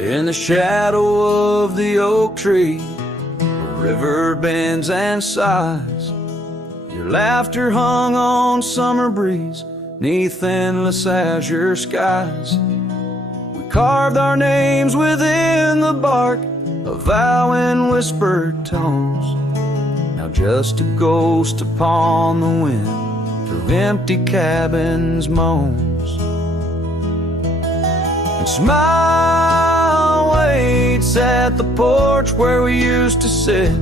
In the shadow of the oak tree, the river bends and sighs. Your laughter hung on summer breeze, 'neath endless azure skies. We carved our names within the bark, a vow in whispered tones. Now just a ghost upon the wind through empty cabins moans. And smile waits at the porch where we used to sit.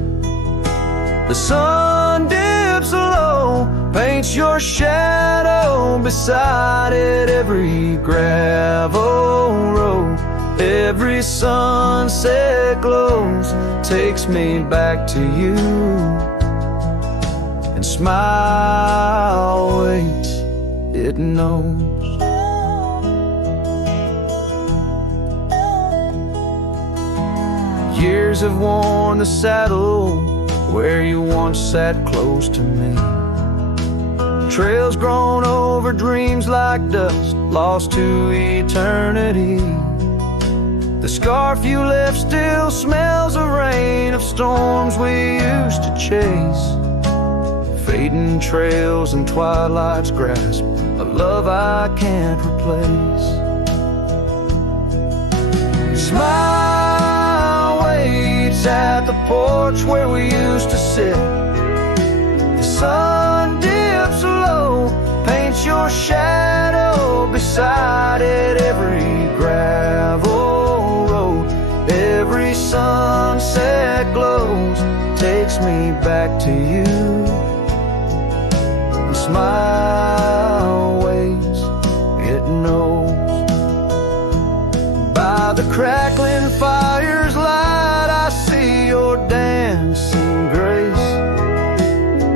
The sun dips low, paints your shadow beside it. Every gravel road, every sunset glows, takes me back to you. And smile waits, it knows. Years have worn the saddle where you once sat close to me. Trails grown over dreams like dust, lost to eternity. The scarf you left still smells of rain, of storms we used to chase. Fading trails and twilight's grasp, a love I can't replace. Smile waits at the porch where we used to sit. The sun dips low, paints your shadow beside it. Every gravel road, every sunset glows, takes me back to you. And smile waits, it knows. By the crackling fire's light, I see your dancing grace,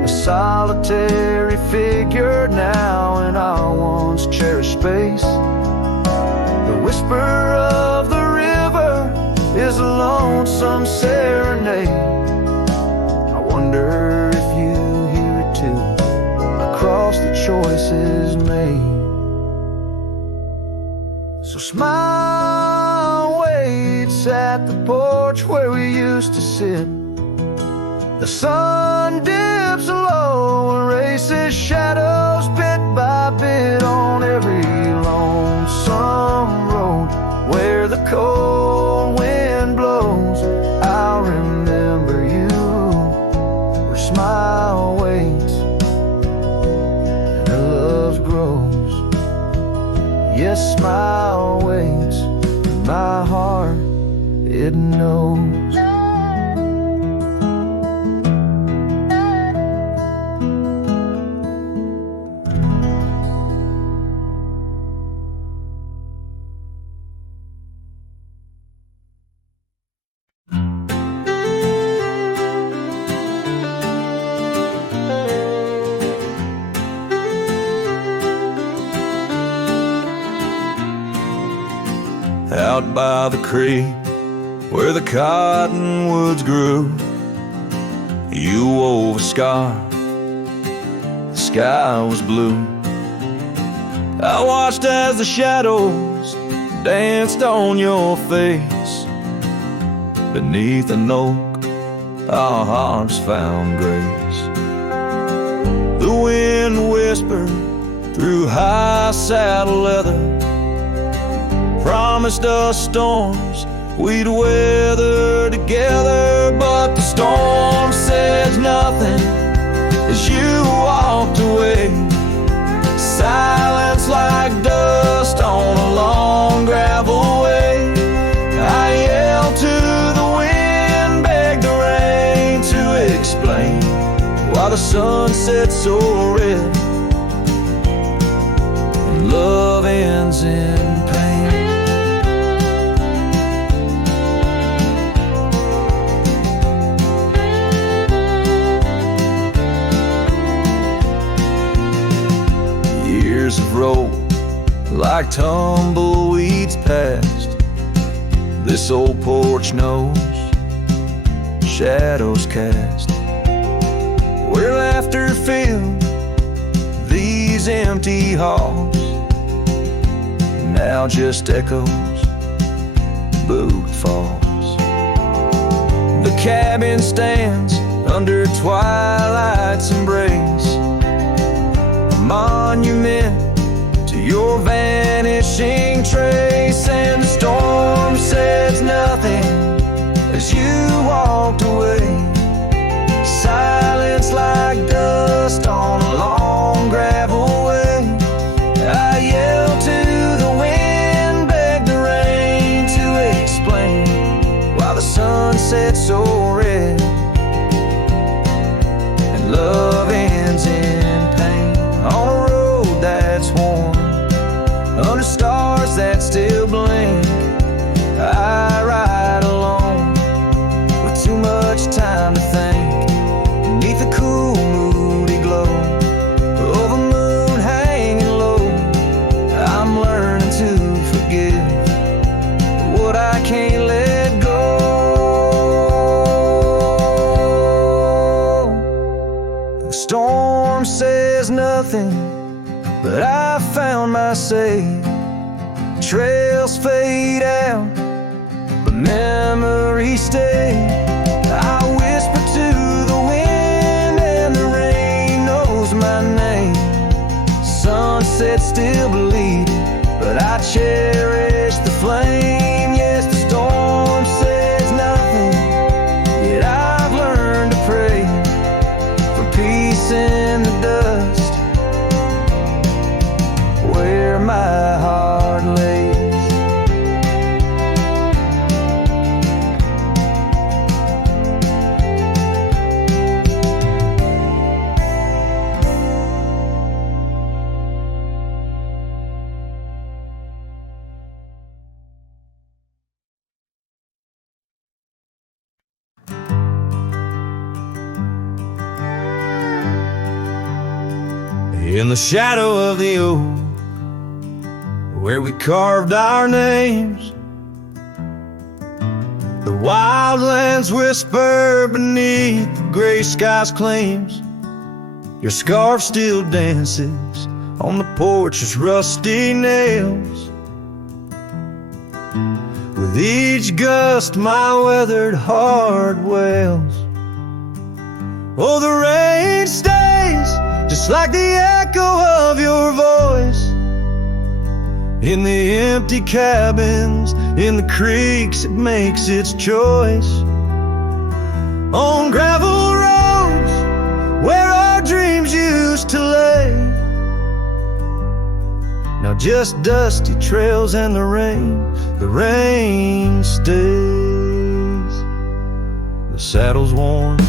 a solitary figure now in our once cherished space. The whisper of the river is a lonesome serenade. I wonder if you hear it too, across the choices made. So smile waits at the porch where we used to sit. The sun dips low, erases shadows bit by bit on every lonesome road where the cold wind blows. I'll remember you, where smile waits and our love grows. Yes, smile waits, my heart, it knows. Out by the creek where the cottonwoods grew, you wove a scarf, the sky was blue. I watched as the shadows danced on your face. Beneath an oak, our hearts found grace. The wind whispered through high saddle leather, promised us storms we'd weather together. But the storm says nothing as you walked away. Silence like dust on a long gravel way. I yelled to the wind, begged the rain to explain why the sun sets so red and love ends in pain. Years have rolled like tumbleweeds past. This old porch knows shadows cast, where laughter filled these empty halls. Now just echoes boot falls. The cabin stands under twilight's embrace, a monument to your vanishing trace. And the storm says nothing as you walked away. Silence like dust on a long gravel way. I yelled to the wind, begged the rain to explain why the sun set so red and love ends in pain. On a road that's worn, under stars that still blink, I ride alone with too much time to think. Beneath the cool, moody glow of a moon hanging low, I'm learning to forgive what I can't let go. The storm says nothing, but I found my say. Trails fade out, but memories stay. I whisper to the wind and the rain knows my name. Sunset still bleeding, but I cherish the flame. Yes, the storm says nothing, yet I've learned to pray for peace in the dust where my heart lays. In the shadow of the oak, where we carved our names, the wildlands whisper beneath the gray sky's claims. Your scarf still dances on the porch's rusty nails. With each gust my weathered heart wails. Oh, the rain stays just like the echo of your voice in the empty cabins, in the creeks it makes its choice. On gravel roads where our dreams used to lay, now just dusty trails and the rain stays. The saddle's worn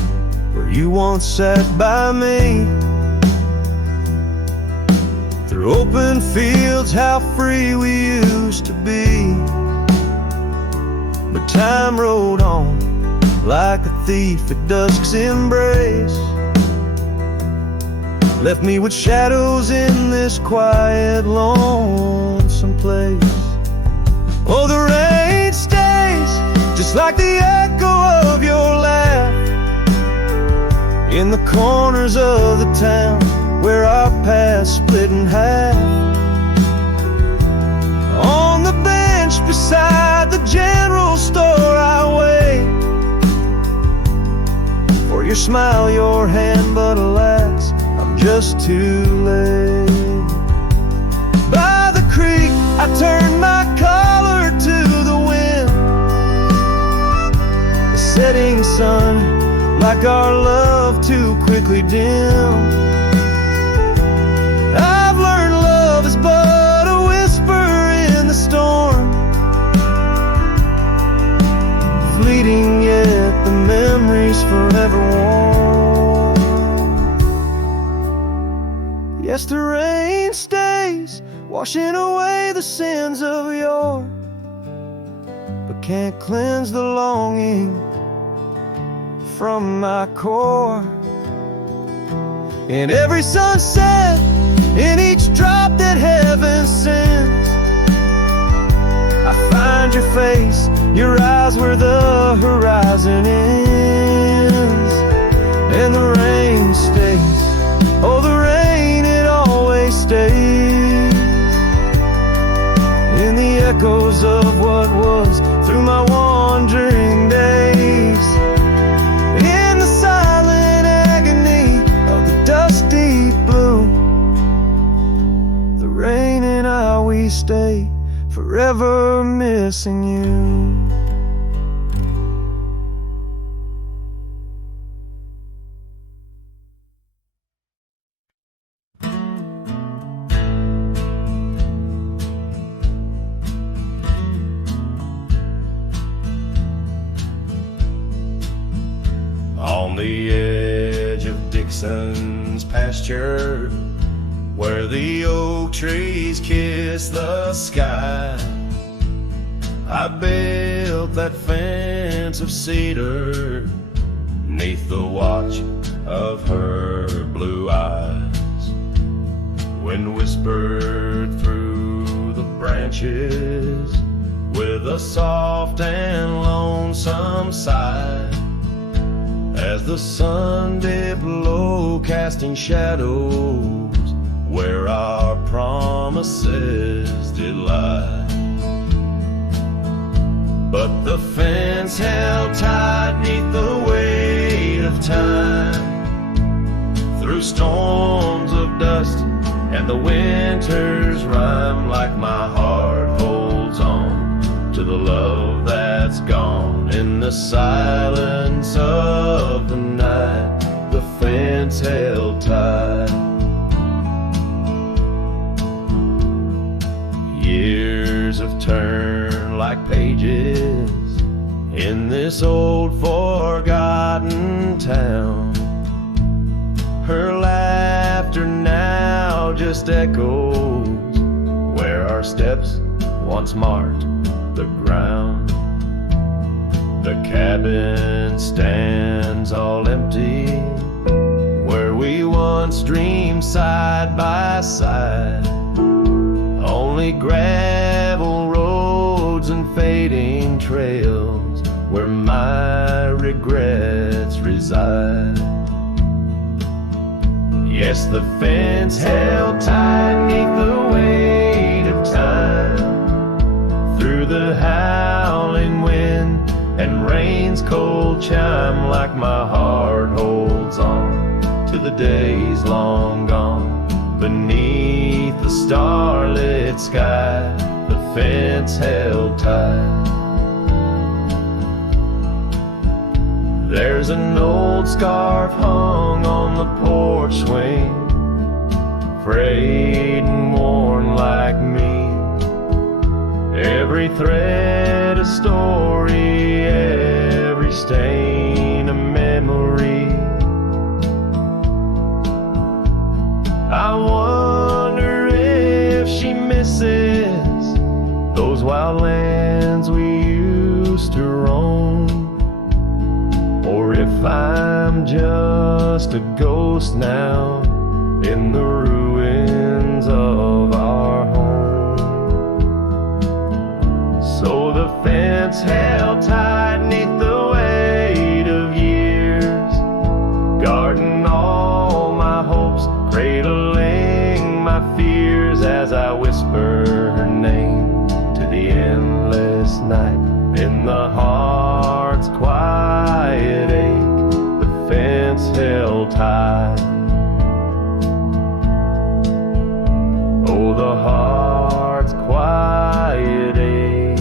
where you once sat by me. Through open fields, how free we used to be. But time rode on like a thief at dusk's embrace, left me with shadows in this quiet, lonesome place. Oh, the rain stays just like the echo of your laugh in the corners of the town where our paths split in half. On the bench beside the general store I wait for your smile, your hand, but alas, I'm just too late. By the creek I turned my collar to the wind. The setting sun, like our love, too quickly dimmed. I've learned love is but a whisper in the storm, fleeting yet the memories forever warm. Yes, the rain stays, washing away the sins of yore, but can't cleanse the longing from my core. In every sunset, in each drop that heaven sends, I find your face, your eyes where the horizon ends. And the rain stays, oh the rain, it always stays in the echoes of what was through my wandering days. In the silent agony of the dusty blue, the rain and I, we stay forever missing you. On the edge of Dixon's pasture, where the oak trees kiss the sky, I built that fence of cedar 'neath the watch of her blue eyes. Wind whispered through the branches with a soft and lonesome sigh, as the sun dipped low, casting shadows where our promises did lie. But the fence held tight 'neath the weight of time, through storms of dust and the winter's rime, like my heart holds on to the love that's gone. In the silence of the night, the fence held tight. Years have turned like pages in this old forgotten town. Her laughter now just echoes where our steps once marked the ground. The cabin stands all empty where we once dreamed side by side. Only gravel roads and fading trails where my regrets reside. Yes, the fence held tight 'neath the weight of time, through the howling wind and rain's cold chime, like my heart holds on to the days long gone. Beneath the starlit sky, the fence held tight. There's an old scarf hung on the porch swing, frayed and worn like me. Every thread a story, every stain a memory. I wonder if she misses those wild lands we used to roam, or if I'm just a ghost now in the ruins of our home. So the fence held tight 'neath the weight of years, guarding all my hopes, cradling my fears, as I whisper her name to the endless night. In the heart's quiet ache, the fence held tight. Oh, the heart's quiet ache,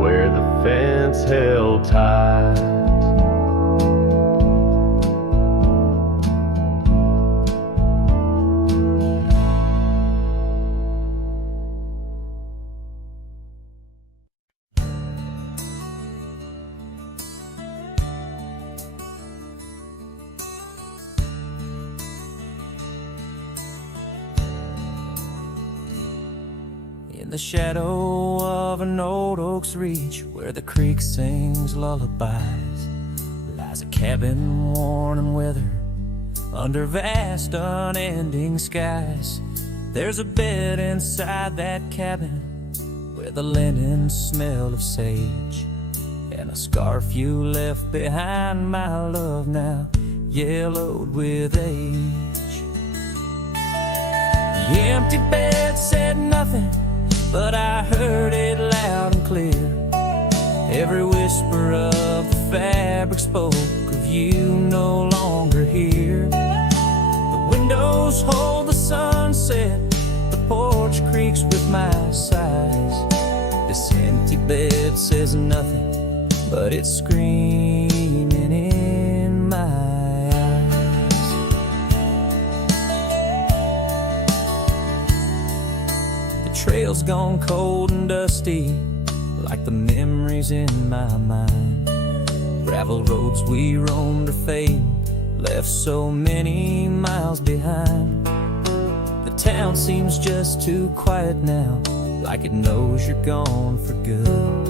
where the fence held tight. In the shadow of an old oak's reach, where the creek sings lullabies, lies a cabin worn and withered under vast unending skies. There's a bed inside that cabin with a linen smell of sage, and a scarf you left behind, my love, now yellowed with age. The empty bed said nothing, but I heard it loud and clear. Every whisper of the fabric spoke of you no longer here. The windows hold the sunset, the porch creaks with my sighs. This empty bed says nothing, but it's screaming in my eyes. The trail's gone cold and dusty, like the memories in my mind. Gravel roads we roamed are fading, left so many miles behind. The town seems just too quiet now, like it knows you're gone for good.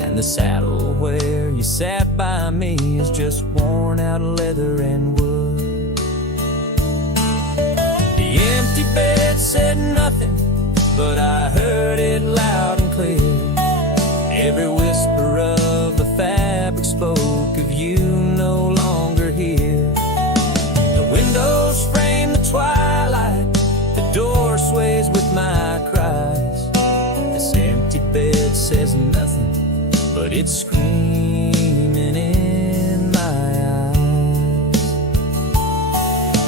And the saddle where you sat by me is just worn out leather and wood. The empty bed said nothing, but I heard it loud and clear. Every whisper of the fabric spoke of you no longer here. The windows frame the twilight, the door sways with my cries. This empty bed says nothing, but it's screaming in my eyes.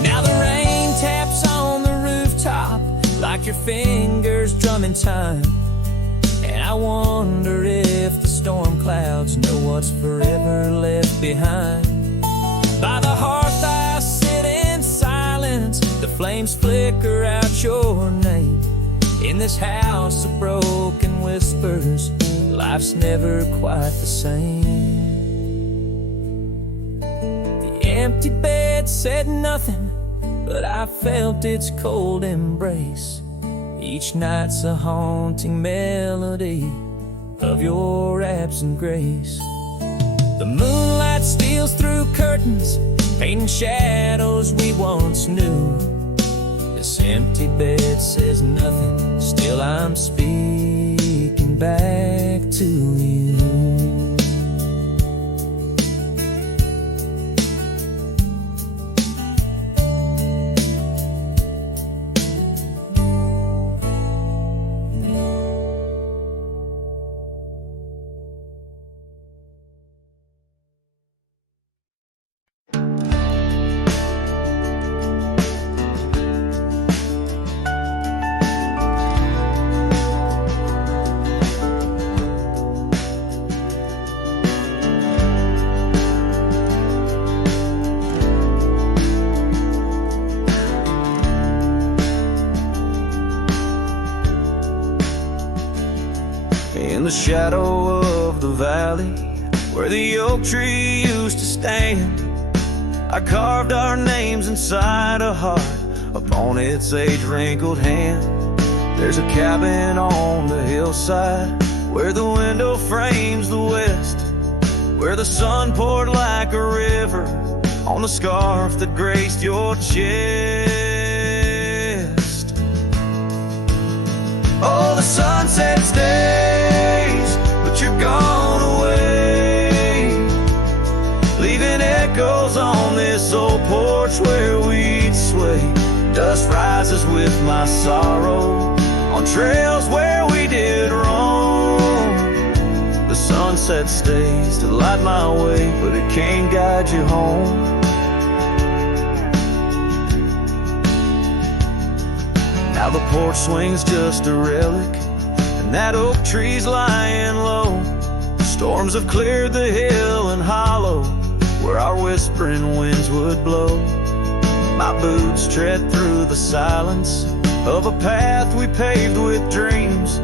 Now the rain taps on the rooftop like your fingers drumming time. And I wonder if the storm clouds know what's forever left behind. By the hearth I sit in silence, the flames flicker out your name. In this house of broken whispers, life's never quite the same. The empty bed said nothing, but I felt its cold embrace. Each night's a haunting melody of your absent grace. The moonlight steals through curtains, painting shadows we once knew. This empty bed says nothing, still I'm speaking back to you. In the shadow of the valley where the oak tree used to stand, I carved our names inside a heart upon its age-wrinkled hand. There's a cabin on the hillside where the window frames the west, where the sun poured like a river on the scarf that graced your chest. Oh, the sunset stays, but you're gone away, leaving echoes on this old porch where we'd sway. Dust rises with my sorrow on trails where we did wrong. The sunset stays to light my way, but it can't guide you home. Now the porch swing's just a relic, and that oak tree's lying low. Storms have cleared the hill and hollow where our whispering winds would blow. My boots tread through the silence of a path we paved with dreams,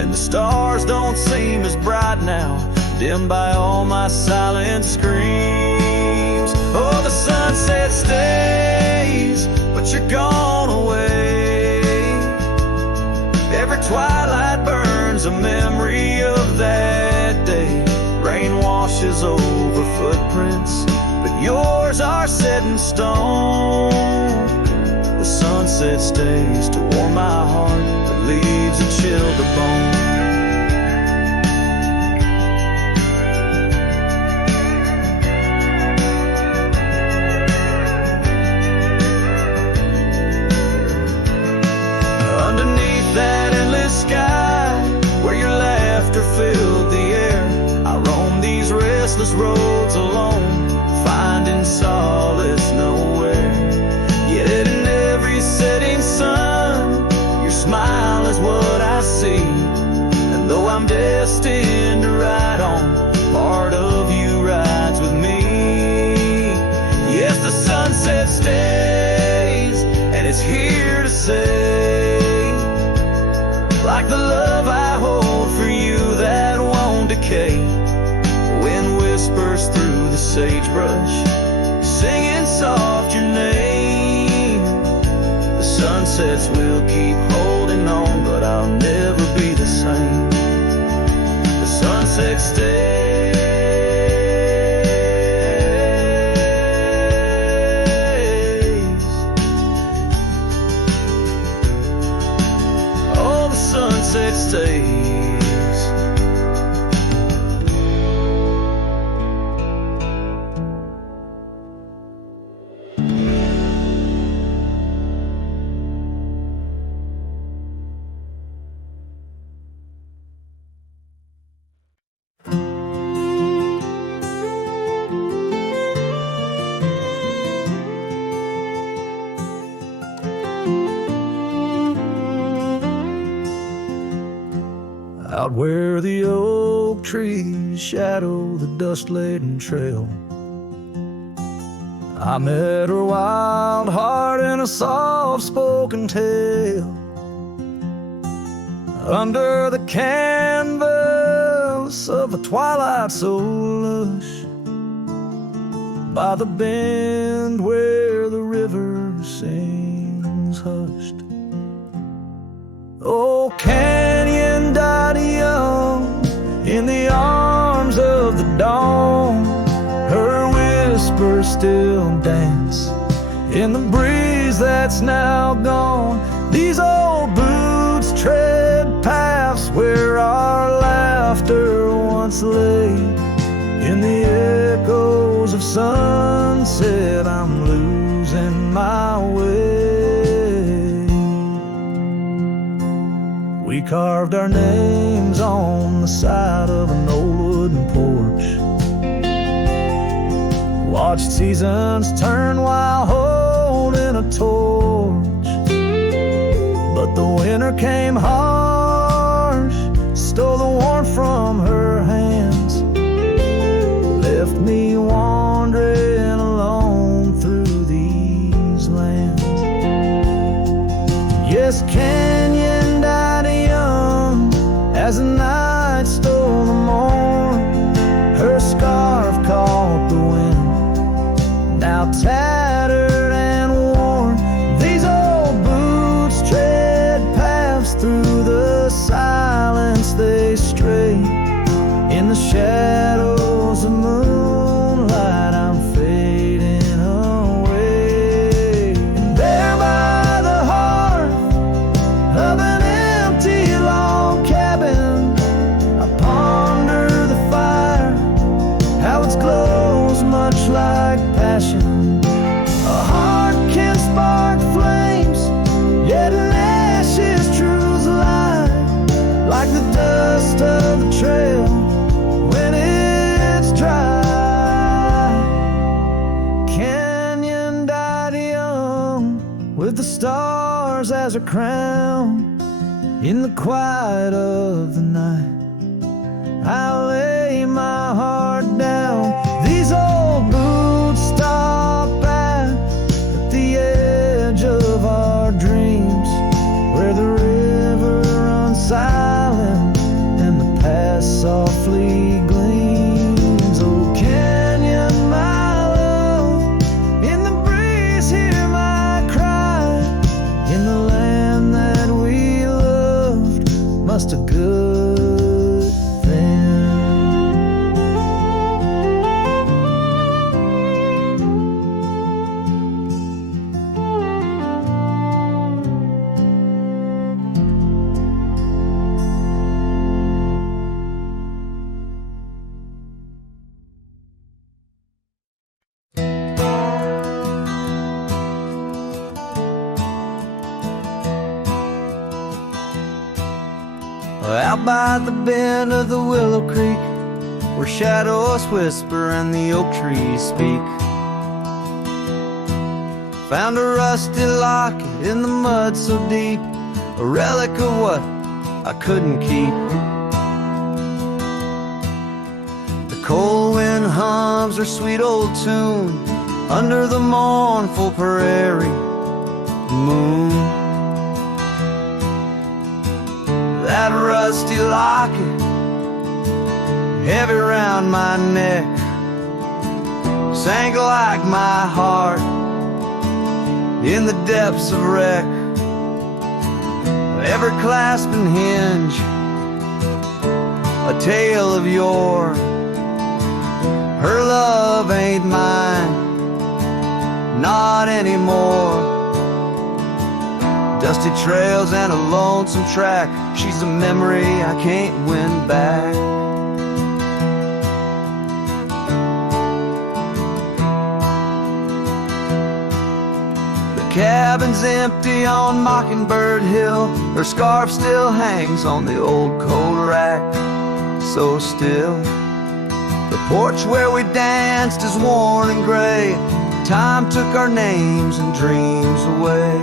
and the stars don't seem as bright now, dimmed by all my silent screams. Oh, the sunset stays, but you're gone away. Every twilight burns a memory of that day. Rain washes over footprints, but yours are set in stone. The sunset stays to warm my heart, but leaves a chill to bone. Underneath that endless sky, destined to ride on. Part of you rides with me. Yes, the sunset stays, and it's here to say, like the love I hold for you that won't decay. Wind whispers through the sagebrush, singing soft your name. The sunsets will keep holding on, but I'll never be the same. The sunset stays. Oh, the sunset stays. Out where the oak trees shadow the dust-laden trail, I met her wild heart in a soft-spoken tale. Under the canvas of a twilight so lush, by the bend where the river sings hushed. Oh, canyon died young in the arms of the dawn. Her whispers still dance in the breeze that's now gone. These old boots tread paths where our laughter once lay. In the echoes of sunset, I'm losing my way. We carved our names on the side of an old wooden porch, watched seasons turn while holding a torch. But the winter came harsh, stole the warmth from her hands, left me wandering alone through these lands. Yes, canyon died young as the night stole the morn. Her scarf caught the wind, now tattered and worn. These old boots tread paths through the silence they stray. In the shadows of moonlight, I'm fading away. And there by the hearth of an empty log cabin, I ponder the fire, how its glows much like passion. A heart can spark flames, yet in ashes truths lie, like the dust of the trail when it's dry. Canyon died young with the stars as her crown. In the quiet of the night, I lay my heart down. These old boots stop at the edge of our dreams, where the river runs silent and the past softly gleams. Oh, canyon, my love, in the breeze hear my cry. In the land that we loved, must a good thing. Out by the bend of the Willow Creek, where shadows whisper and the oak trees speak, found a rusty locket in the mud so deep, a relic of what I couldn't keep. cold wind hums her sweet old tune under the mournful prairie moon. That rusty locket, heavy round my neck, sank like my heart in the depths of wreck. Ever clasping hinge, a tale of yore. Her love ain't mine, not anymore. Dusty trails and a lonesome track, she's a memory I can't win back. The cabin's empty on Mockingbird Hill, her scarf still hangs on the old coat rack, so still. The porch where we danced is worn and gray, time took our names and dreams away.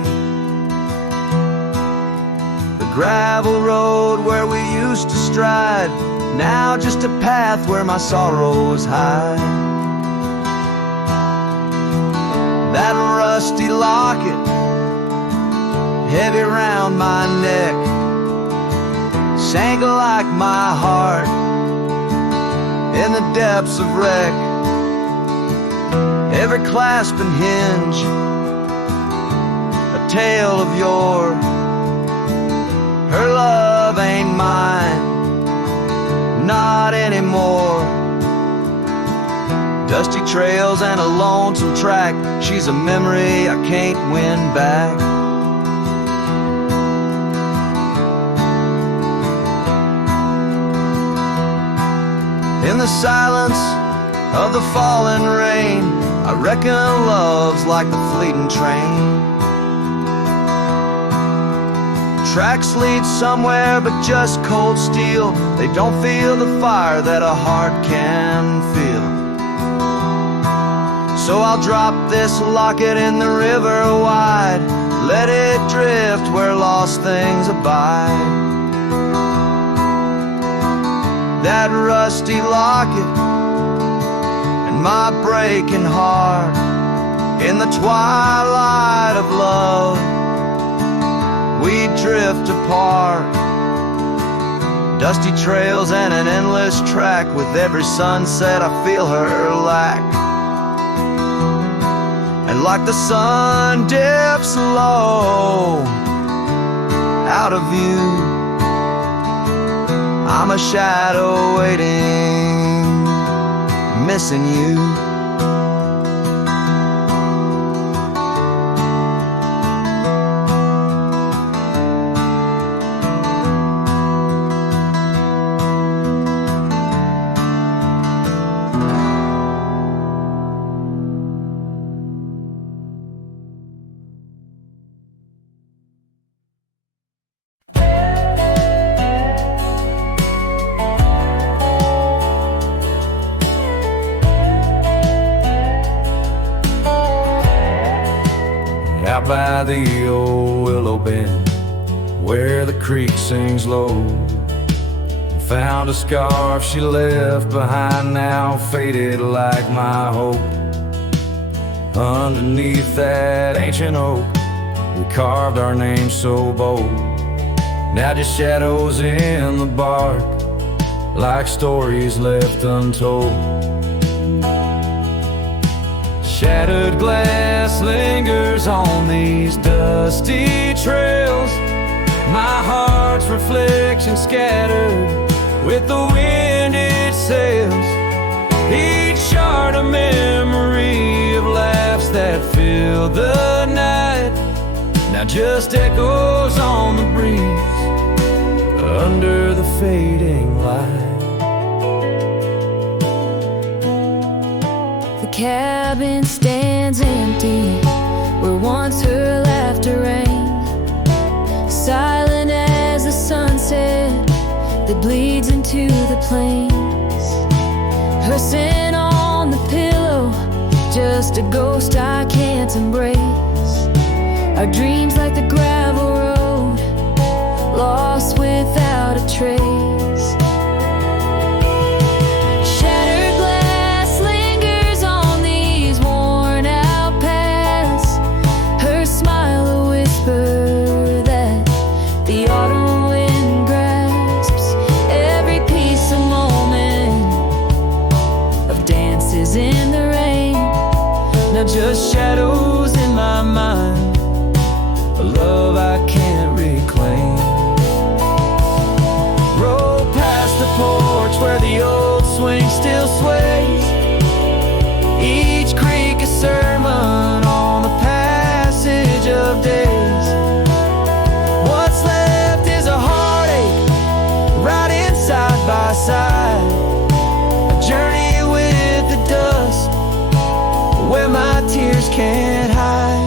The gravel road where we used to stride, now just a path where my sorrows hide. That rusty locket, heavy round my neck, sank like my heart in the depths of wreck. Every clasp and hinge, a tale of yore. Her love ain't mine, not anymore. Dusty trails and a lonesome track, she's a memory I can't win back. In the silence of the falling rain, I reckon love's like the fleeting train. Tracks lead somewhere but just cold steel, they don't feel the fire that a heart can feel. So I'll drop this locket in the river wide, let it drift where lost things abide. That rusty locket and my breaking heart, in the twilight of love we drift apart. Dusty trails and an endless track, with every sunset I feel her lack. And like the sun dips low out of view, I'm a shadow waiting, missing you. Out by the old willow bend, where the creek sings low, found a scarf she left behind, now faded like my hope. Underneath that ancient oak, we carved our names so bold, now just shadows in the bark, like stories left untold. Shattered glass lingers on these dusty trails, my heart's reflection scattered with the wind it sails. Each shard a memory of laughs that filled the night, now just echoes on the breeze under the fading light. The cabin stands empty where once her laughter rang, silent as the sunset that bleeds into the plains. Her scent on the pillow, just a ghost I can't embrace. Our dreams like the gravel road, lost without a trace. Shattered love I can't reclaim. Roll past the porch where the old swing still sways. Each creak a sermon on the passage of days. What's left is a heartache, riding side by side. A journey with the dust, where my tears can't hide.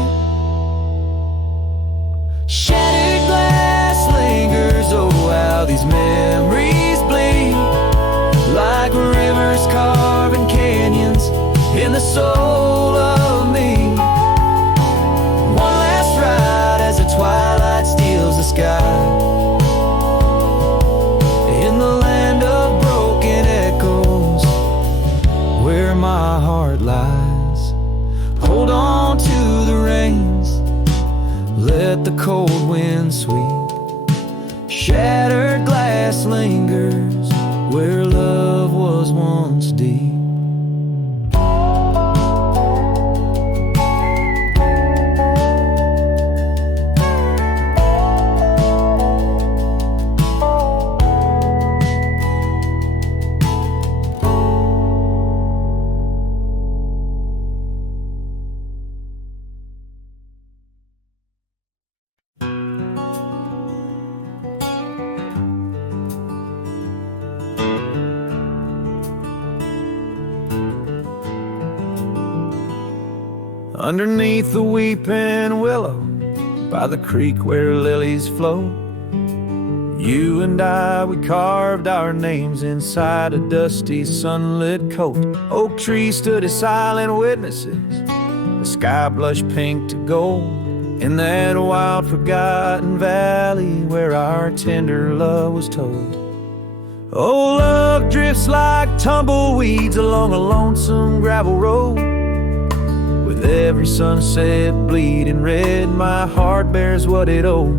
Shattered glass lingers, oh how these memories bleed, like rivers carving canyons in the soul of me. One last ride as the twilight steals the sky, in the land of broken echoes, where my heart lies. Hold on to the reins, let the cold wind sweep. Shattered glass lingers, where love was once deep. Underneath the weeping willow, by the creek where lilies flow, you and I, we carved our names inside a dusty sunlit coat. Oak trees stood as silent witnesses, the sky blushed pink to gold, in that wild forgotten valley where our tender love was told. Oh, love drifts like tumbleweeds along a lonesome gravel road. With every sunset bleeding red, my heart bears what it owes.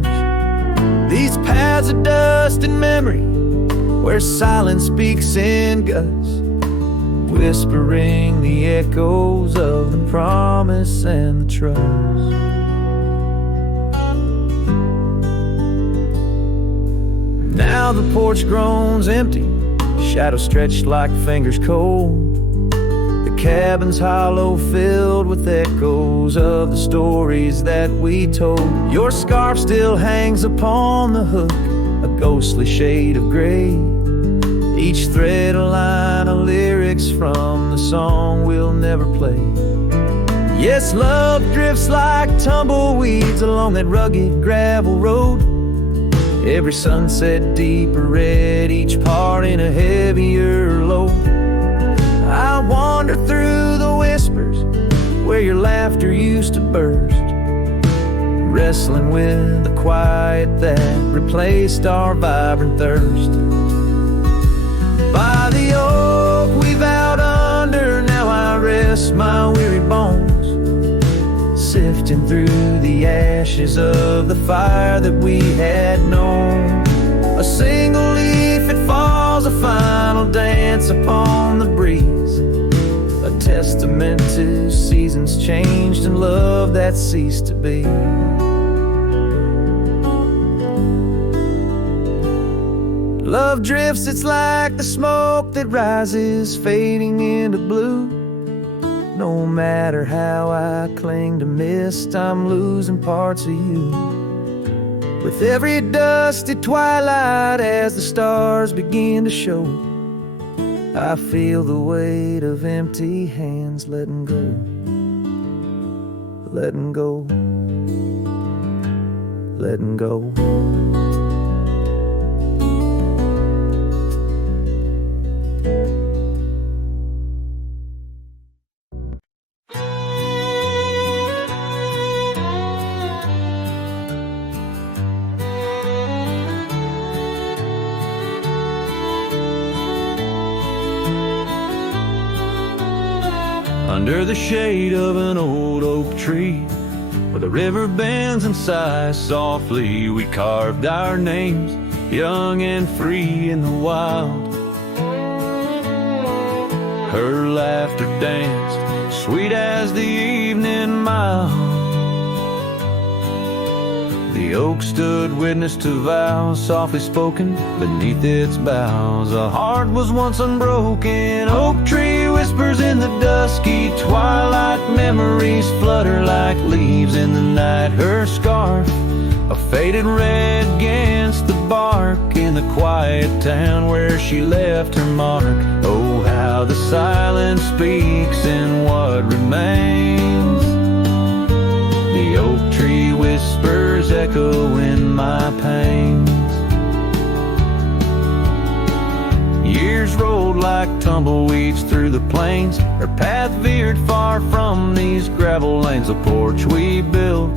These paths of dust and memory, where silence speaks in gusts, whispering the echoes of the promise and the trust. Now the porch groans empty, shadows stretched like fingers cold. The cabin's hollow, filled with echoes of the stories that we told. Your scarf still hangs upon the hook, a ghostly shade of gray. Each thread a line of lyrics from the song we'll never play. Yes, love drifts like tumbleweeds along that rugged gravel road. Every sunset deeper red, each part in a heavier load. I wander through the whispers where your laughter used to burst, wrestling with the quiet that replaced our vibrant thirst. By the oak we vowed under, now I rest my weary bones, sifting through the ashes of the fire that we had known. A single leaf, it falls, a final dance upon the breeze, a testament to seasons changed and love that ceased to be. Love drifts, it's like the smoke that rises, fading into blue. No matter how I cling to mist, I'm losing parts of you. With every dusty twilight, as the stars begin to show, I feel the weight of empty hands letting go, letting go, letting go. Under the shade of an old oak tree, where the river bends and sighs softly, we carved our names, young and free in the wild. Her laughter danced, sweet as the evening mild. The oak stood witness to vows softly spoken beneath its boughs. A heart was once unbroken. Oak tree whispers in the dusky twilight. Memories flutter like leaves in the night. Her scarf, a faded red against the bark, in the quiet town where she left her mark. Oh, how the silence speaks in what remains. The oak tree whispers echo in my pains. Years rolled like tumbleweeds through the plains. Her path veered far from these gravel lanes. The porch we built,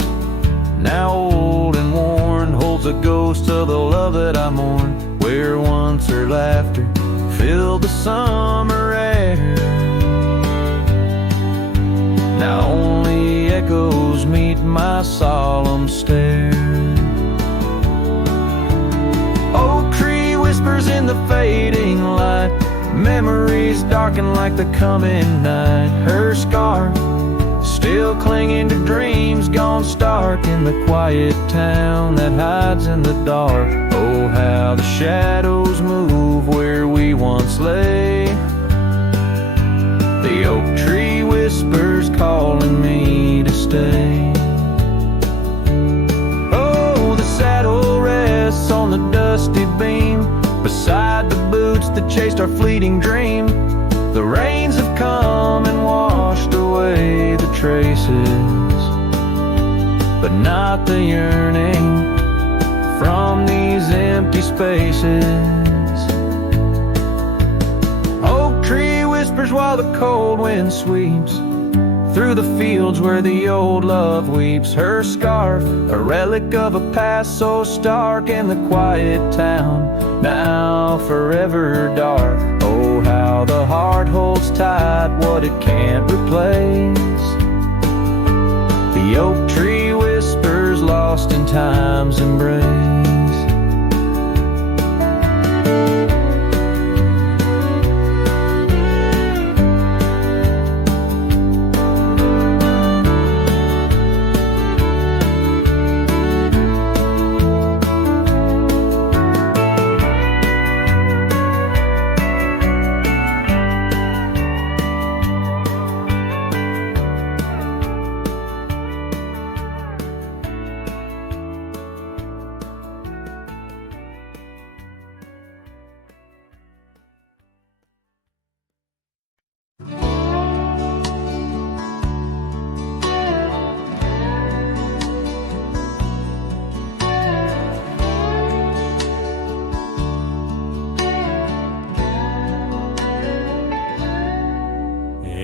now old and worn, holds a ghost of the love that I mourn. Where once her laughter filled the summer air, now only echoes meet my solemn stare. Oak tree whispers in the fading light. Memories darken like the coming night. Her scarf, still clinging to dreams gone stark, in the quiet town that hides in the dark. Oh, how the shadows move where we once lay. The oak tree whispers calling me to stay. Oh, the saddle rests on the dusty beam beside the boots that chased our fleeting dream. The rains have come and washed away the traces, but not the yearning from these empty spaces. Oak tree whispers while the cold wind sweeps through the fields where the old love weeps. Her scarf, a relic of a past so stark, in the quiet town, now forever dark. Oh, how the heart holds tight what it can't replace. The oak tree whispers lost in time's embrace.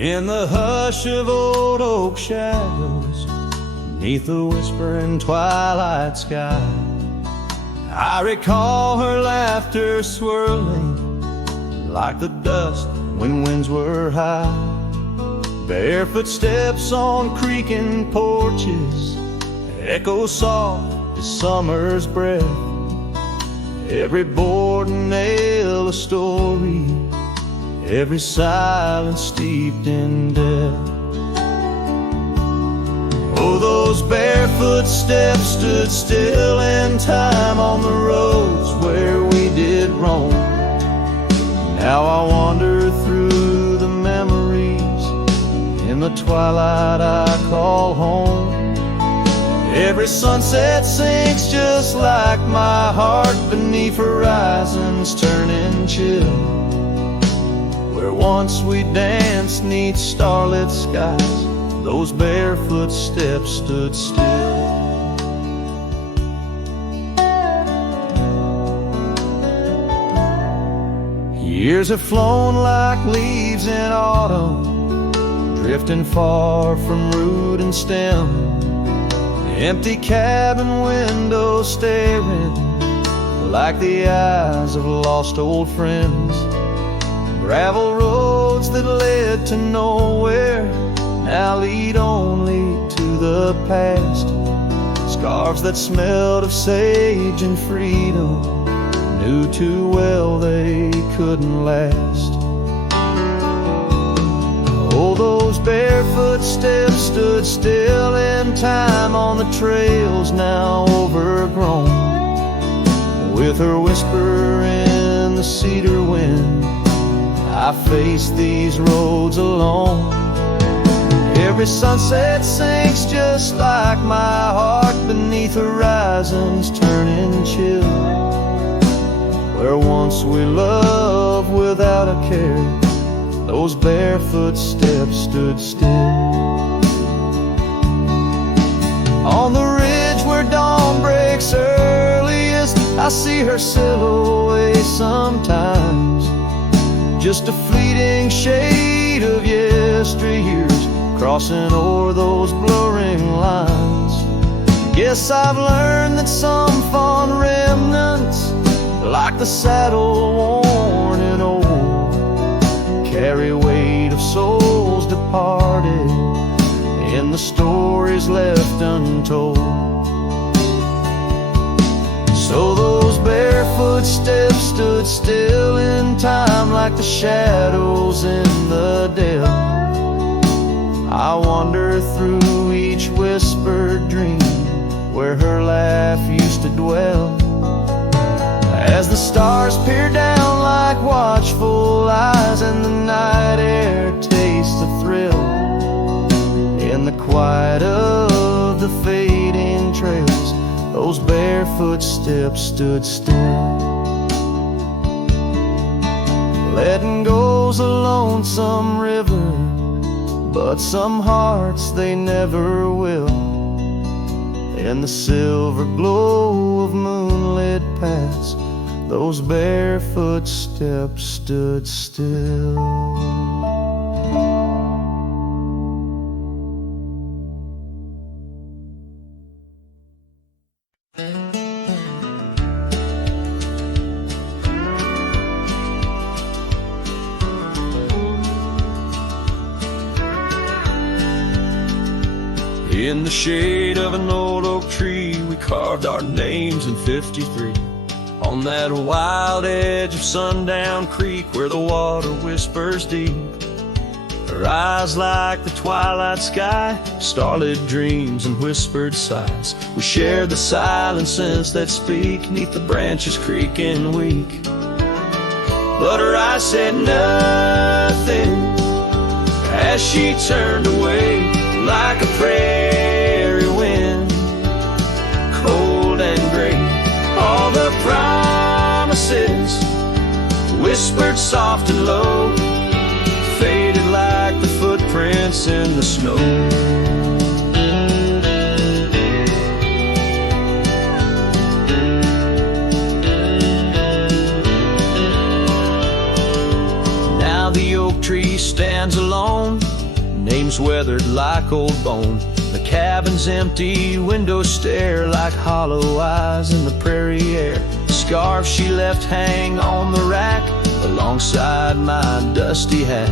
In the hush of old oak shadows, beneath the whispering twilight sky, I recall her laughter swirling like the dust when winds were high. Bare footsteps on creaking porches echo soft as summer's breath. Every board and nail a story, every silence steeped in death. Oh, those barefoot steps stood still in time on the roads where we did roam. Now I wander through the memories in the twilight I call home. Every sunset sinks just like my heart beneath horizons turning chill. Where once we danced 'neath starlit skies, those barefoot steps stood still. Years have flown like leaves in autumn, drifting far from root and stem. Empty cabin windows staring like the eyes of lost old friends. Gravel roads that led to nowhere now lead only to the past. Scarves that smelled of sage and freedom knew too well they couldn't last. Oh, those barefoot footsteps stood still in time on the trails now overgrown. With her whisper in the cedar wind, I face these roads alone. Every sunset sinks just like my heart beneath horizons turning chill. Where once we loved without a care, those barefoot steps stood still. On the ridge where dawn breaks earliest, I see her silhouette sometimes. Just a fleeting shade of yesteryears crossing o'er those blurring lines. Guess I've learned that some fond remnants, like the saddle worn and old, carry weight of souls departed in the stories left untold. So those barefoot steps stood still in time like the shadows in the dell. I wander through each whispered dream where her laugh used to dwell. As the stars peer down like watchful eyes and the night air tastes the thrill, in the quiet of the fading trails, those barefoot steps stood still. Letting go's a lonesome river, but some hearts they never will. In the silver glow of moonlit paths, those barefoot steps stood still. In the shade of an old oak tree, we carved our names in '53. On that wild edge of Sundown Creek where the water whispers deep. Her eyes like the twilight sky, starlit dreams and whispered sighs. We shared the silent scents that speak neath the branches creaking weak. But her eyes said nothing as she turned away, like a prairie wind, cold and gray. All the promises, whispered soft and low, faded like the footprints in the snow. Now the oak tree stands alone, names weathered like old bone. The cabin's empty, windows stare like hollow eyes in the prairie air. The scarf she left hang on the rack alongside my dusty hat.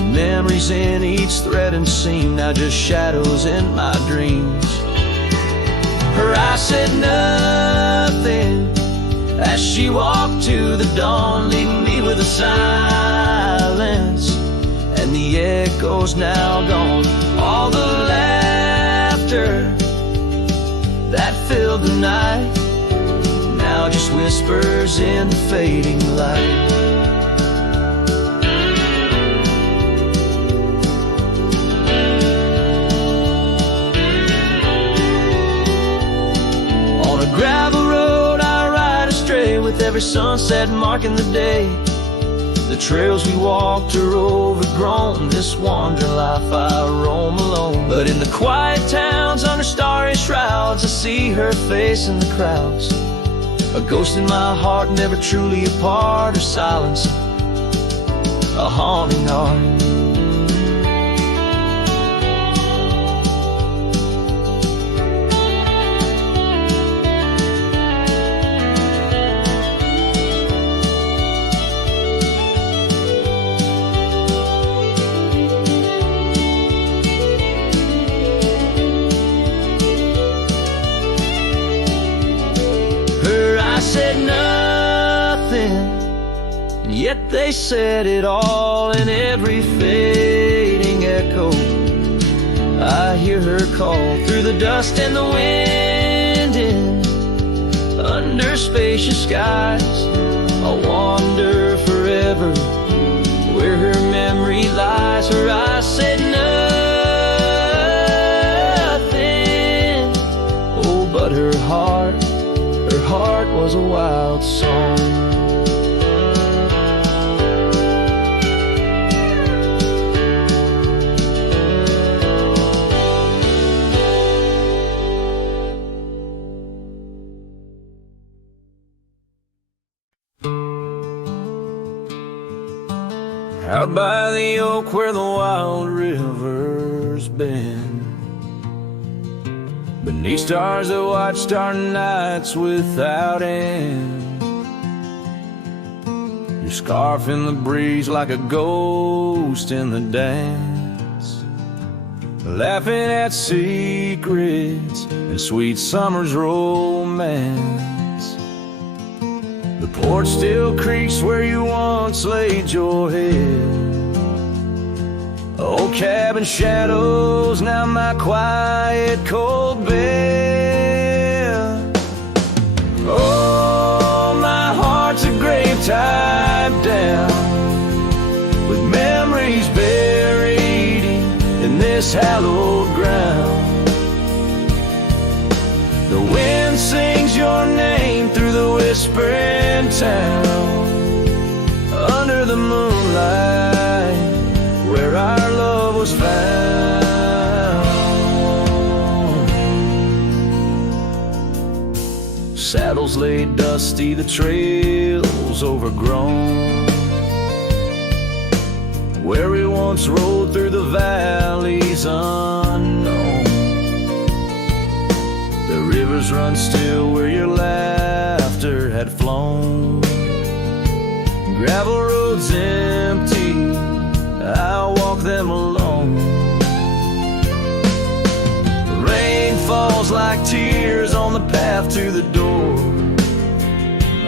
Memories in each thread and seam, now just shadows in my dreams. Her eyes said nothing as she walked to the dawn, leaving me with a silence and the echoes now gone. All the laughter that filled the night now just whispers in the fading light. On a gravel road I ride astray, with every sunset marking the day. The trails we walked are overgrown, this wandering life I roam alone. But in the quiet towns under starry shrouds, I see her face in the crowds. A ghost in my heart, never truly apart. Her silence, a haunting heart. Said nothing, and yet they said it all in every fading echo. I hear her call through the dust and the wind, and under spacious skies I'll wander forever where her memory lies. Her eyes said nothing, oh, but her heart was a wild song. Out by the oak where the wild river's been, beneath stars that watched our nights without end. Your scarf in the breeze like a ghost in the dance, laughing at secrets and sweet summer's romance. The porch still creaks where you once laid your head. Old cabin shadows, now my quiet cold bed. Oh, my heart's a grave tied down, with memories buried in this hallowed ground. The wind sings your name through the whispering town, under the moonlight where our love was found. Saddles laid dusty, the trails overgrown, where we once rode through the valleys unknown. The rivers run still where your laughter had flown. Gravel roads empty, I'll walk them alone. The rain falls like tears on the path to the door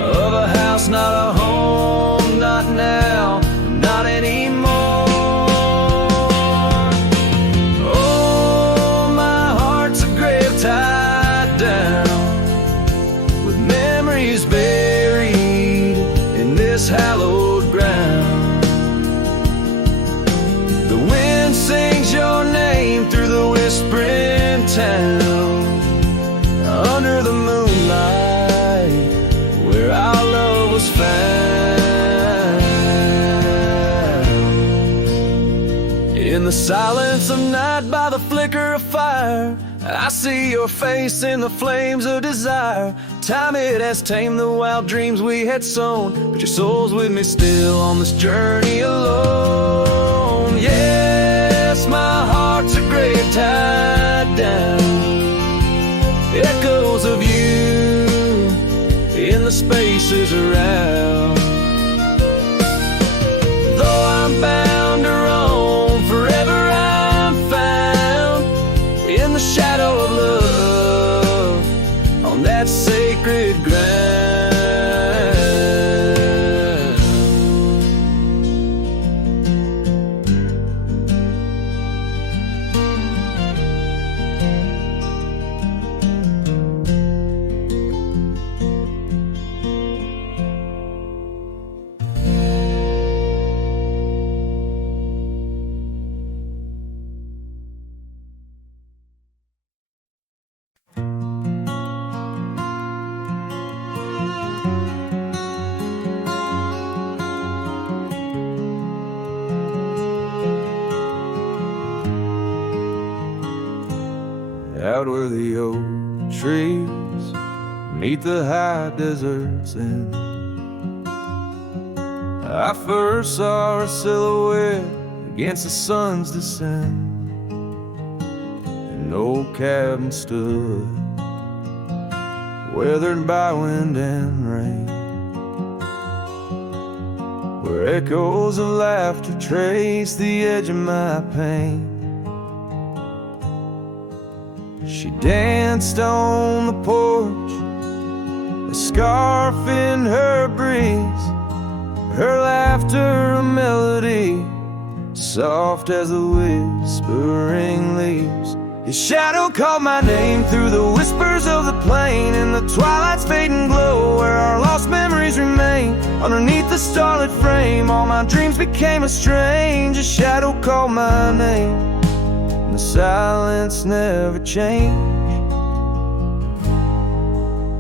of a house, not a home, not now, not anymore. Oh, my heart's a grave tied down, with memories buried in this hallowed ground. The wind sings your name through the whispering town, under the moonlight where our love was found. In the silence of night by the flicker of fire, I see your face in the flames of desire. Time it has tamed the wild dreams we had sown, but your soul's with me still on this journey alone. Yes, my heart's a grave tied down, echoes of you in the spaces around. Though I'm bound to roam, forever I'm found in the shadow of love on that sacred ground. Out where the oak trees meet the high deserts end, I first saw her silhouette against the sun's descent. An old cabin stood, weathered by wind and rain, where echoes of laughter trace the edge of my pain. She danced on the porch, a scarf in her breeze, her laughter a melody, soft as the whispering leaves. His shadow called my name through the whispers of the plain, in the twilight's fading glow where our lost memories remain. Underneath the starlit frame, all my dreams became a strange. His shadow called my name, and the silence never changed.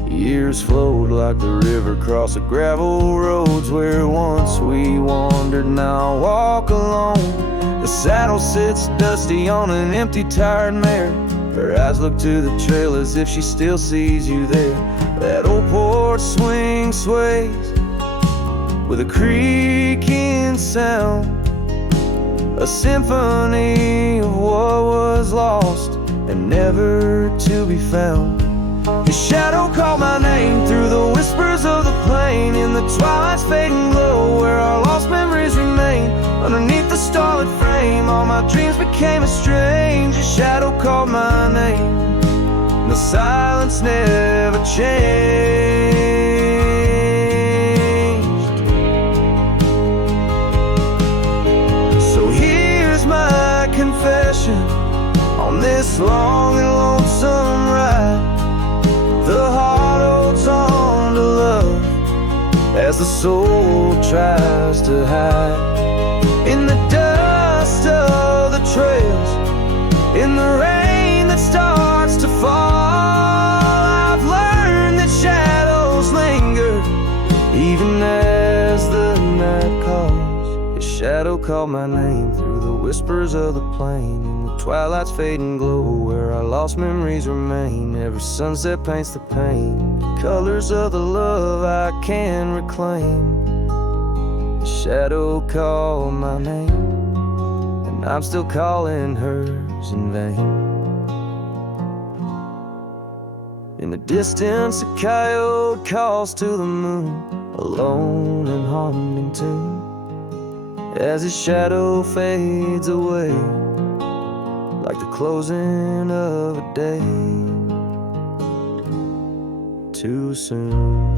Years flowed like the river across the gravel roads where once we wandered, now I walk alone. The saddle sits dusty on an empty, tired mare. Her eyes look to the trail as if she still sees you there. That old porch swing sways with a creaking sound, a symphony of what was lost and never to be found. His shadow called my name through the whispers of the plain, in the twilight's fading glow where our lost memories remain. Underneath the starlit frame, all my dreams became a strange. His shadow called my name, and the silence never changed. So here's my confession on this long and lonesome ride. The heart holds on to love as the soul tries to hide. In the dust of the trails, in the rain that starts to fall, I've learned that shadows linger even as the night calls. His shadow called my name through the whispers of the plain, in the twilight's fading glow where our lost memories remain. Every sunset paints the pain, colors of the love I can reclaim. The shadow called my name, and I'm still calling hers in vain. In the distance, a coyote calls to the moon, alone and humming tune, as his shadow fades away like the closing of a day too soon.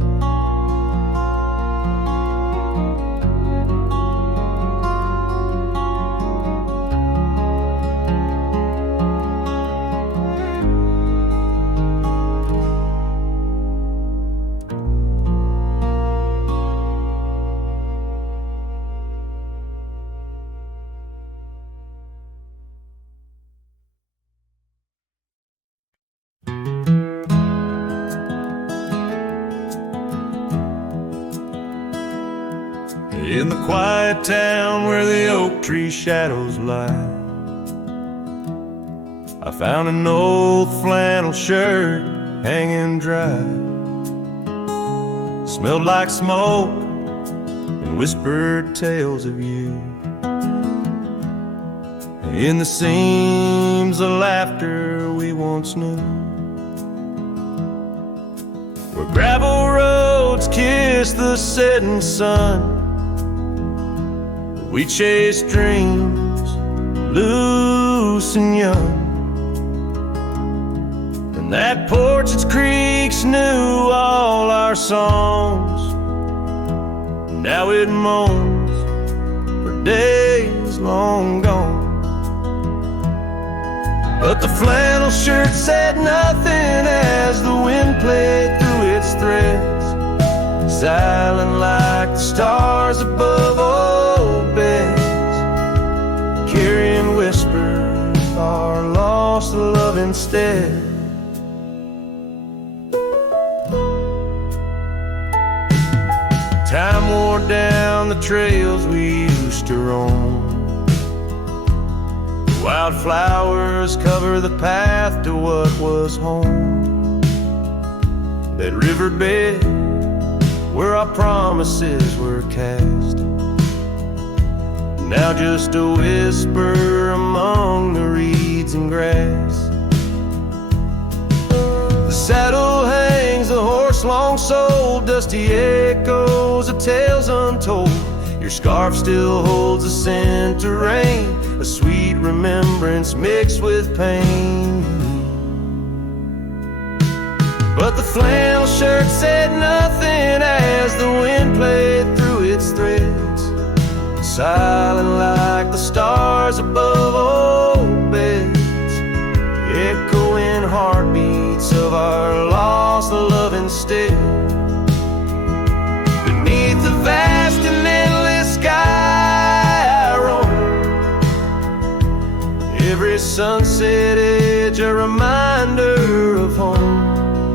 In the quiet town where the oak tree shadows lie, I found an old flannel shirt hanging dry. Smelled like smoke and whispered tales of you. In the seams of laughter we once knew, where gravel roads kiss the setting sun, we chased dreams loose and young. And that porch, its creaks knew all our songs. Now it moans for days long gone. But the flannel shirt said nothing as the wind played through its threads, silent like the stars above old beds, carrying whispers of our lost love instead. Time wore down the trails we used to roam. Wildflowers cover the path to what was home. That riverbed where our promises were cast, now just a whisper among the reeds and grass. The saddle hangs a horse long sold, dusty echoes of tales untold. Your scarf still holds a scent of rain, a sweet remembrance mixed with pain. But the flannel shirt said nothing as the wind played through its threads, silent like the stars above old beds, still. Beneath the vast and endless sky I roam. Every sunset edge a reminder of home.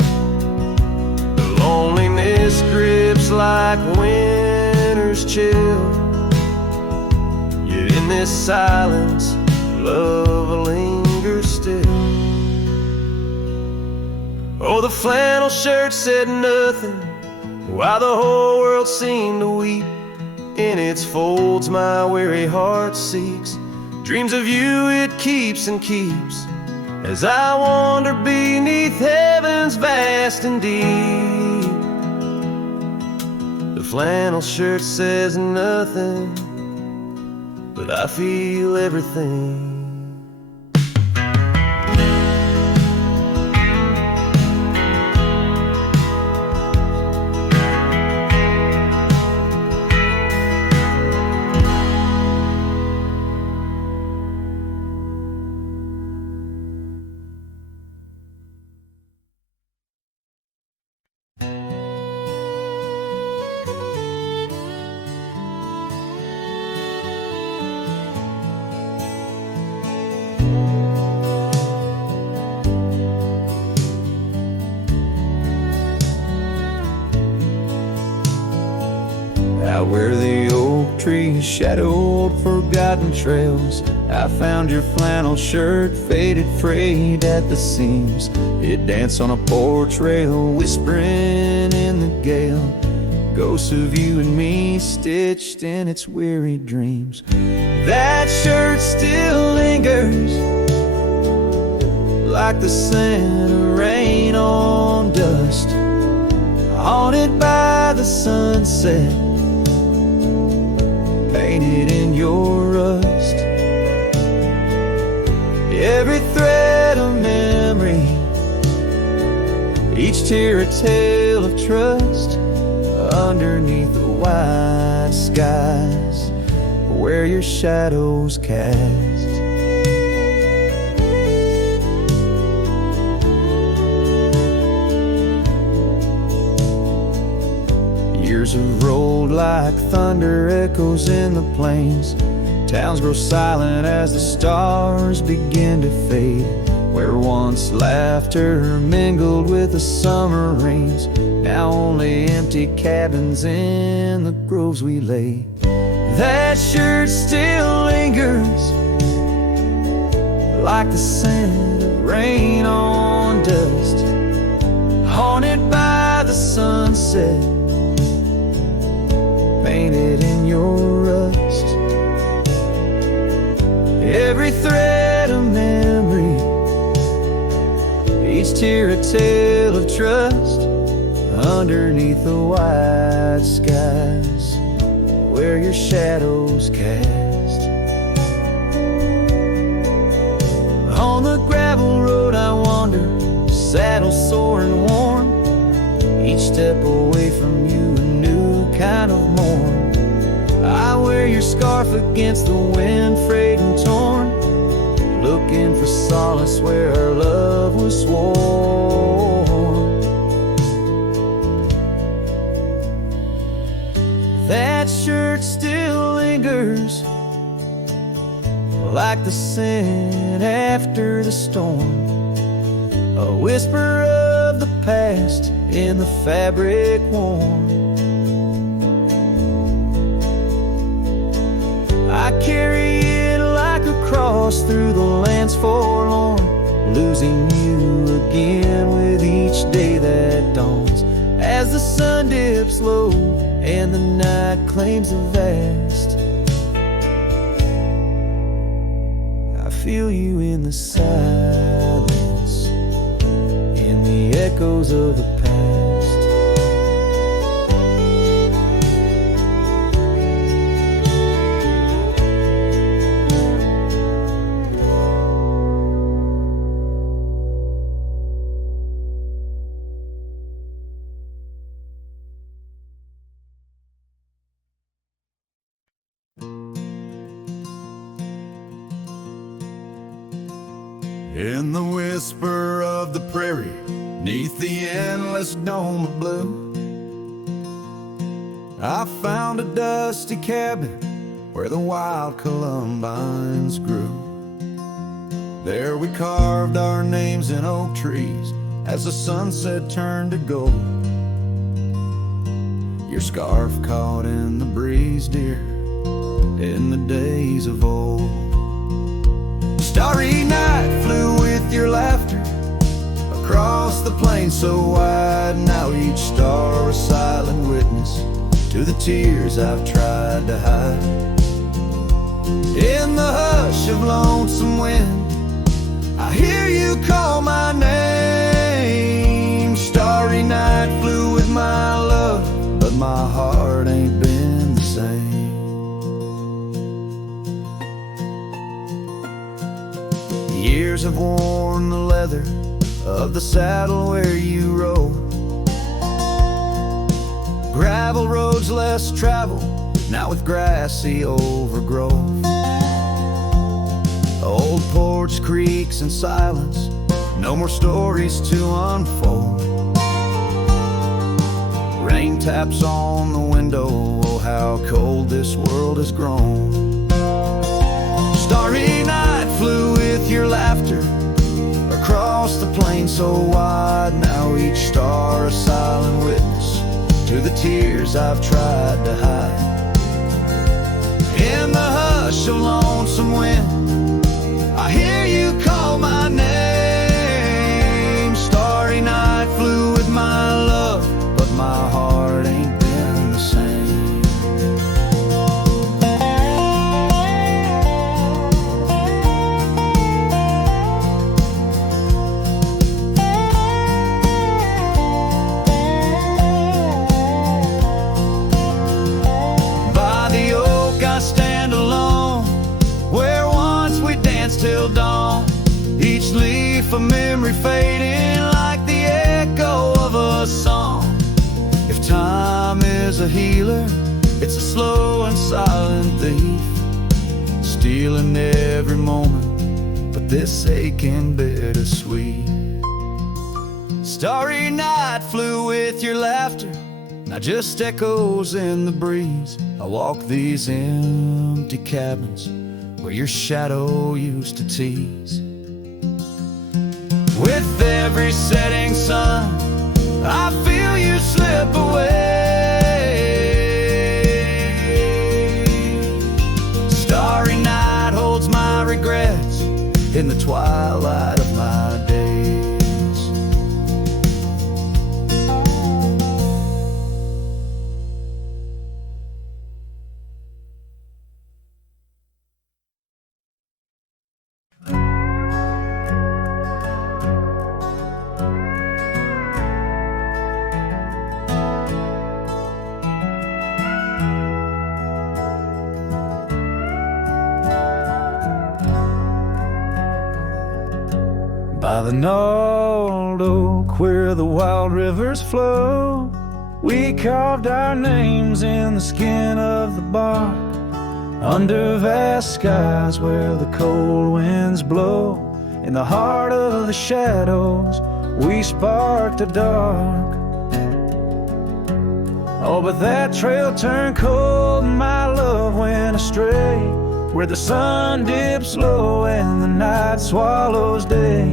The loneliness grips like winter's chill. Yet in this silence, love lingers still. Oh, the flannel shirt said nothing, while the whole world seemed to weep. In its folds my weary heart seeks. Dreams of you it keeps and keeps, as I wander beneath heaven's vast and deep. The flannel shirt says nothing, but I feel everything. Out where the oak trees shadowed forgotten trails, I found your flannel shirt faded, frayed at the seams. It danced on a porch rail, whispering in the gale. Ghosts of you and me stitched in its weary dreams. That shirt still lingers, like the scent of rain on dust, haunted by the sunset, painted in your rust. Every thread a memory, each tear a tale of trust. Underneath the wide skies, where your shadows cast. Years have rolled like thunder echoes in the plains. Towns grow silent as the stars begin to fade. Where once laughter mingled with the summer rains, now only empty cabins in the groves we lay. That shirt still lingers, like the scent of rain on dust, haunted by the sunset, painted in your rust. Every thread a memory, each tear a tale of trust. Underneath the wide skies, where your shadows cast. On the gravel road I wander, saddle sore and worn. Each step away from you a new kind of morn. I wear your scarf against the wind, frayed and torn, looking for solace where our love was sworn. That shirt still lingers, like the scent after the storm, a whisper of the past in the fabric worn. I carry it like a cross through the lands forlorn, losing you again with each day that dawns. As the sun dips low and the night claims the vast, I feel you in the silence, in the echoes of the past. In the whisper of the prairie, 'neath the endless dome of blue. I found a dusty cabin where the wild columbines grew. There we carved our names in oak trees as the sunset turned to gold. Your scarf caught in the breeze, dear, in the days of old. Starry night flew with your laughter across the plain so wide. Now each star a silent witness to the tears I've tried to hide. In the hush of lonesome wind, I hear you call my name. Starry night flew with my love, but my heart ain't been the same. Years have worn the leather of the saddle where you rode. Gravel roads less traveled, now with grassy overgrowth. Old porch creaks in silence, no more stories to unfold. Rain taps on the window, oh how cold this world has grown. Starry night flew with your laughter across the plain so wide. Now each star a silent witness to the tears I've tried to hide. In the hush of lonesome wind, I hear you call my name. Starry night flew with my love, but my heart ain't been the same. By the oak I stand alone, where once we danced till dawn. Each leaf a memory fading like the echo of a song. If time is a healer, it's a slow and silent thief, stealing every moment, but this aching bittersweet. Starry night flew with your laughter, now just echoes in the breeze. I walk these empty cabins where your shadow used to tease. With every setting sun, I feel you slip away. Starry night holds my regrets in the twilight of my days. By the gnarled oak where the wild rivers flow, we carved our names in the skin of the bark. Under vast skies where the cold winds blow, in the heart of the shadows we sparked a dark. Oh, but that trail turned cold and my love went astray, where the sun dips low and the night swallows day.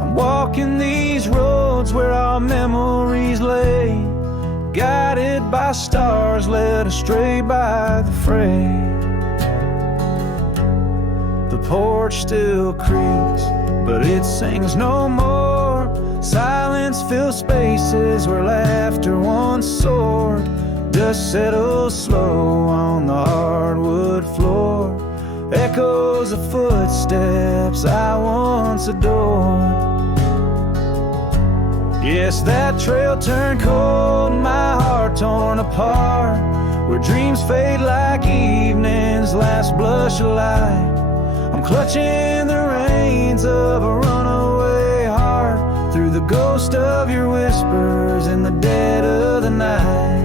I'm walking these roads where our memories lay, guided by stars led astray by the fray. The porch still creaks, but it sings no more. Silence fills spaces where laughter once soared. Dust settles slow on the hardwood floor, echoes of footsteps I once adored. Yes, that trail turned cold and my heart torn apart, where dreams fade like evening's last blush of light. I'm clutching the reins of a runaway heart, through the ghost of your whispers in the dead of the night.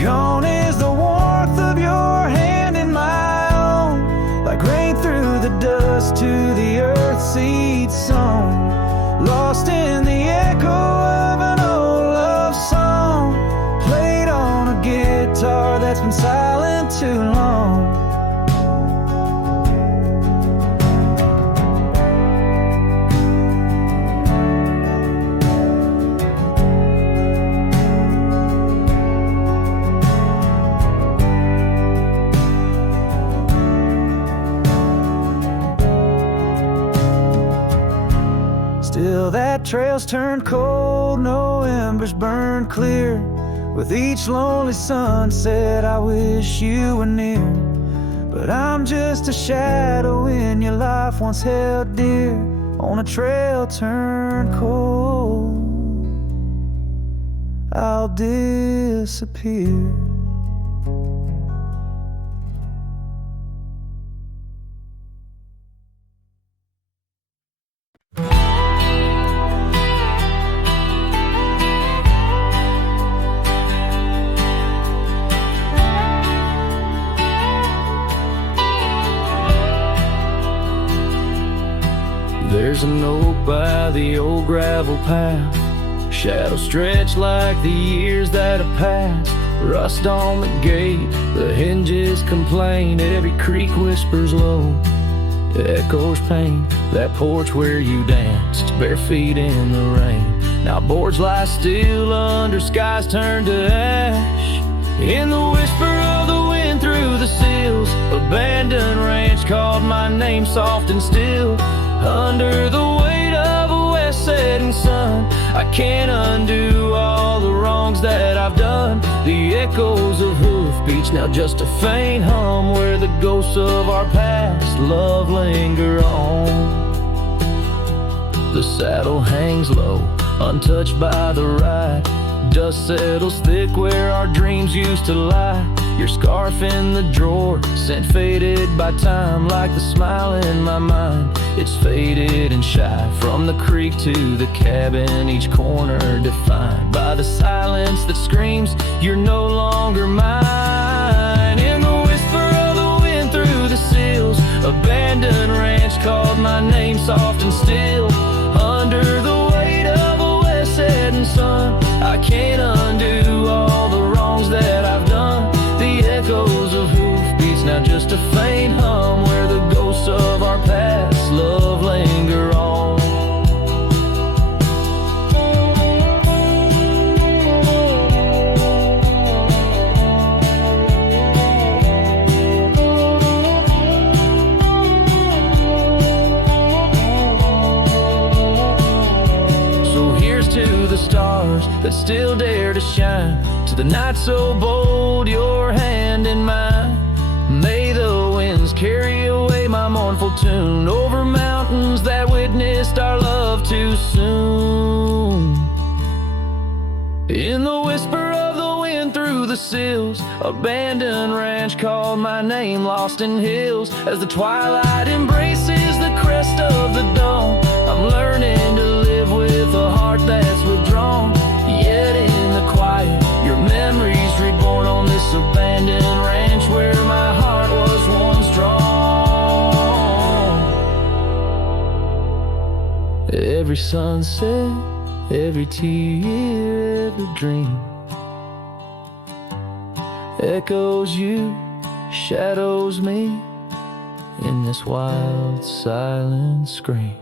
Gone is the warmth of your hand in my own, like rain through the dust to the earth seed sown. trails turn cold, no embers burn clear. With each lonely sunset, I wish you were near. But I'm just a shadow in your life once held dear. On a trail turn cold, I'll disappear. There's an oak by the old gravel path. Shadows stretch like the years that have passed. Rust on the gate, the hinges complain. Every creak whispers low, echoes pain. That porch where you danced, bare feet in the rain. Now boards lie still under skies turned to ash. In the whisper of the wind through the sills, abandoned ranch called my name soft and still. Under the weight of a west setting sun, I can't undo all the wrongs that I've done. The echoes of hoofbeats, now just a faint hum, where the ghosts of our past love linger on. The saddle hangs low, untouched by the ride. Dust settles thick where our dreams used to lie. Your scarf in the drawer, scent faded by time, like the smile in my mind. It's faded and shy, from the creek to the cabin, each corner defined by the silence that screams, you're no longer mine. In the whisper of the wind through the sills, abandoned ranch called my name soft and still. Under the weight of a west setting sun, I can't undo all the wrongs that I've done. The echoes of hoofbeats, now just a faint hum, where the ghosts of our past love linger on. So here's to the stars that still dare to shine, to the night so bold, your hand in mine. May the winds carry away my mournful tune over mountains that witnessed our love too soon. In the whisper of the wind through the sills, abandoned ranch called my name lost in hills. As the twilight embraces the crest of the dawn, I'm learning to live with a heart that's withdrawn. Yet in the quiet, your memories reborn on this abandoned ranch where my heart was once drawn. Every sunset, every tear, every dream echoes you, shadows me in this wild silent scream.